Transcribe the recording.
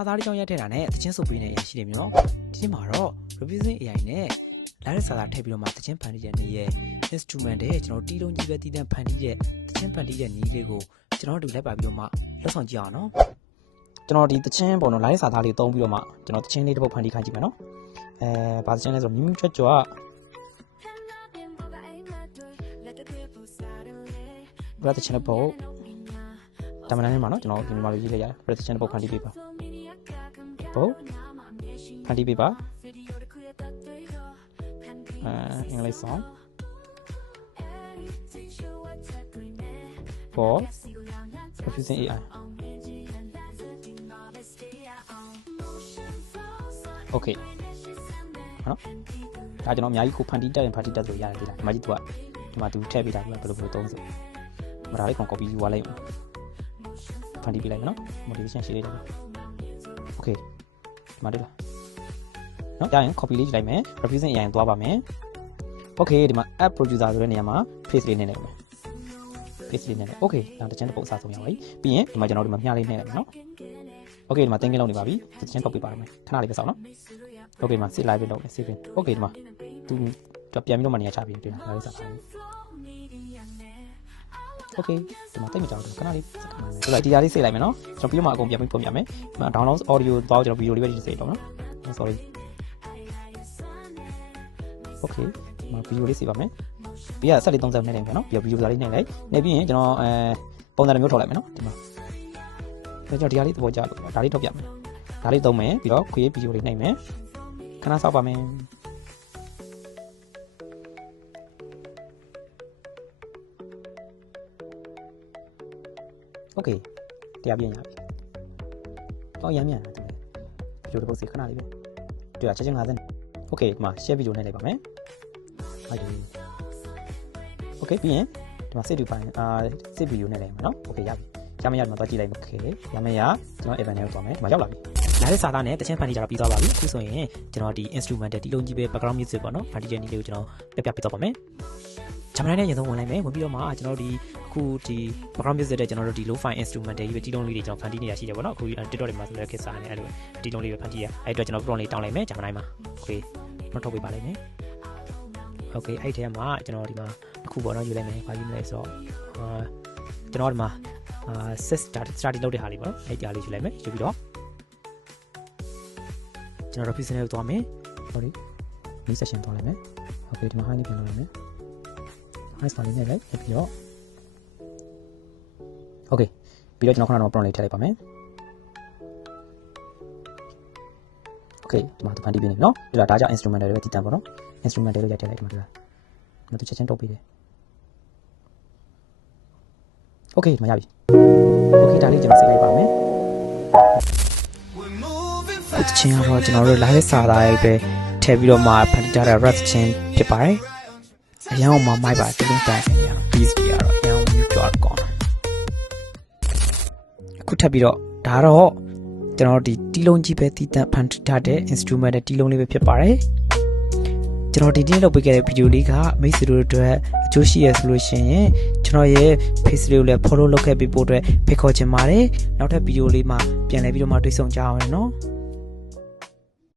စာသားလေးကြောင့်ရိုက်ထည့်တာနဲ့တချင်းစုပ်ပေးနေရရှိတယ်မျိုးနော်ဒီနေ့မှာတော့ revision AI နဲ့လာတဲ့စာသားထည့်ပြီးတော့မှတချင်းဖန်တီးတဲ့နေ့ရဲ့ instrument တဲ့ကျွန်တော်တီးလုံးကြီးပဲတီးတန်းဖန်တီးတဲ့တချင်းဖန်တီးတဲ့နေ့လေးကိုကျွန်တော်တို့လိုက်ပါပြီးတော့မှလက်ဆောင်ကြည့်အောင်နော်ကျွန်တော်ဒီတချင်းပေါ့နော်လာတဲ့စာသားလေးသုံးပြီးတော့မှကျွန်တော်တချင်းလေးတစ်ပုတ်ဖန်တီးခိုင်းကြည့်မယ်နော်ဘာတချင်းလဲဆိုတော့မြူးမြူးချွတ်ချွတ်ဘယ်တချင်းလဲပေါ့တမန်နဲ့မှာနော်ကျွန်တော်ဒီမှာလေးရေးလိုက်ရတယ်ဘယ်တချင်းတစ်ပုတ်ဖန်တီးပေးပါပေါ့ဖန်တီးပေးပါအင်္ဂလိပ်ဆောင်for Revision AI Okay နော်ဒါကျွန်တော်အများကြီးကိုဖန်တီးတက်ရင်ဖန်တီးတက်ဆိုရတယ်ဒီလားဒီမှာကြီးသူကဒီမှာသူထည့်ပေးတာကဘယ်လိုသုံးဆိုမဒါလေးကောင် copy ယူသွားလိုက်ဖန်တီးပေးလိုက်မယ်နော် motivation ရှိလေးတယ် Okay ဒီမှာတွေ့လားနော်ရရင် copy လေးယူလိုက်မယ် Revision AI သွားပါမယ် Okay ဒီမှာ app producer ဆိုတဲ့နေရာမှာ face လေးနဲ့လိုက်မယ် face လေးနဲ့ Okay ဒါတချင်တစ်ပုတ်အစားဆုံးရပါပြီပြီးရင်ဒီမှာကျွန်တော်ဒီမှာမျှလေးနဲ့လိုက်မယ်နော် Okay ဒီမှာတင်ကင်းလုံးနေပါပြီတချင်တော့ပြပါမယ်ခဏလေးပဲစောင့်နော် Okay ဒီမှာ save live ပဲလုပ်မယ် save ပဲ Okay ဒီမှာသူပြန်ပြီးတော့မှနေရာချပြီးပြင်လာလေးစားပါမယ် Okay ဒီမှာတိတ်မကြောက်ဘူးခဏလေးဆိုတော့ဒီဟာလေး save လိုက်မယ်နော်ကျွန်တော်ပြီးတော့မှအကုန်ပြန်ပြီးပုံပြမယ်ဒီမှာ download audio တော့ကျွန်တော် video လေးပဲဒီ save တော့နော် sorry Okay ဒီမှာ video လေး save ပါမယ်ပြီးရဆက်လေး30မိနစ်နေပြီနော်ပြီးတော့ video စာလေးနှိပ်လိုက်နေပြီးရင်ကျွန်တော်ပုံစံမျိုးထုတ်လိုက်မယ်နော်ဒီမှာကျွန်တော်ဒီဟာလေးသဘောကျလို့ဒါလေးထုတ်ပြမယ်ဒါလေးသုံးမယ်ပြီးတော့ create video လေးနှိပ်မယ်ခဏစောင့်ပါမယ် Okay တရားပြန်ရပြီဟောရမ်းမြန်တယ်ဗီဒီယိုတစ်ပုတ်စီခဏလေးပဲတွေ့ရချက်ချင်း50 Okay ဒီမှာ share video နဲ့လိုက်ပါမယ်ဟုတ်ပြီ Okay ပြီးရင်ဒီမှာ save တူပိုင်းsave video နဲ့လိုက်မယ်နော် Okay ရပြီရမရဒီမှာသွားကြည့်လိုက်မယ် Okay ရမရကျွန်တော် event နဲ့သွားမယ်ဒီမှာရောက်လာပြီလာတဲ့စာသားနဲ့တချင်းဖန်တီးကြတော့ပြီးသွားပါပြီအခုဆိုရင်ကျွန်တော်ဒီ instrument တဲ့ဒီလုံးကြီးပဲ background music ပေါ့နော်ဖန်တီးတဲ့နည်းလေးကိုကျွန်တော်ပြပြပေးတော့ပါမယ်ဂျမန်နဲ့ရင်ဆုံးဝင်လိုက်မယ်ဝင်ပြီးတော့မှကျွန်တော်ဒီအခုဒီ background music တဲ့ကျွန်တော်တို့ဒီ low fi instrument တွေဒီလုံးလေးတွေကျွန်တော်ဖန်တီးနေရရှိတယ်ပေါ့နော်အခု TikTok တွေမှာဆိုလည်းခေတ်စားနေအဲ့လိုဒီလုံးလေးပဲဖန်တီးရအဲ့အတွက်ကျွန်တော် prompt လေးတောင်းလိုက်မယ်ဂျမန်မှာ Okay တော့ထုတ်ပေးပါလိမ့်မယ် Okay အဲ့ထဲမှာကျွန်တော်ဒီမှာအခုပေါ့နော်ယူလိုက်မယ်ဘာယူမလဲဆိုတော့ကျွန်တော်ဒီမှာset study လုပ်တဲ့ဟာလေးပေါ့နော်အဲ့ဒီဟာလေးယူလိုက်မယ်ယူပြီးတော့ကျွန်တော် revision ကိုသွားမယ် sorry new session သွားလိုက်မယ် Okay ဒီမှာ high လေးပြန်လုပ်လိုက်မယ် high ပါလေးနဲ့လိုက်ပြီးတော့ Okay ပြီးတော့ကျွန်တော်ခဏတော့ prompt လေးထည့်လိုက်ပါမယ် Okay ဒီမှာဖန်တီးပေးနေပြီနော်ဒီဒါကြောင့် instrument တွေပဲတည်တံပေါ့နော် instrument တွေလို့ရိုက်ထည့်လိုက်ဒီမှာဒီမှာသူချက်ချင်းတုတ်ပေးတယ် Okay ဒီမှာရပြီ Okay ဒါလေးကျွန်တော်စိတ်လိုက်ပါမယ်ဒီချင်းကတော့ကျွန်တော်တို့ live စာသားရိုက်ပဲထည့်ပြီးတော့မှဖန်တီးထားတဲ့ rap ချင်းဖြစ်ပါတယ်အရင်ကမှမိုက်ပါတင်းတင်းတိုင်းနေရ beat တွေကတော့အရင်ကမြူကြောက်ကောင်းအခုထပ်ပြီးတော့ဒါတော့ကျွန်တော်ဒီတီးလုံးကြီးပဲတီးတန့်ဖန်တီးထားတဲ့ instrument နဲ့တီးလုံးလေးပဲဖြစ်ပါတယ်ကျွန်တော်ဒီနေ့လုပ်ပေးခဲ့တဲ့ video လေးကမိတ်ဆွေတို့အတွက်အကျိုးရှိရဆိုလို့ရှိရင်ကျွန်တော်ရဲ့ face လေးကိုလည်း follow လုပ်ခဲ့ပြီးပို့အတွက်ဖိတ်ခေါ်ချင်ပါတယ်နောက်ထပ် video လေးမှာပြန်လည်ပြီးတော့မှတွေ့ဆုံကြအောင်နော်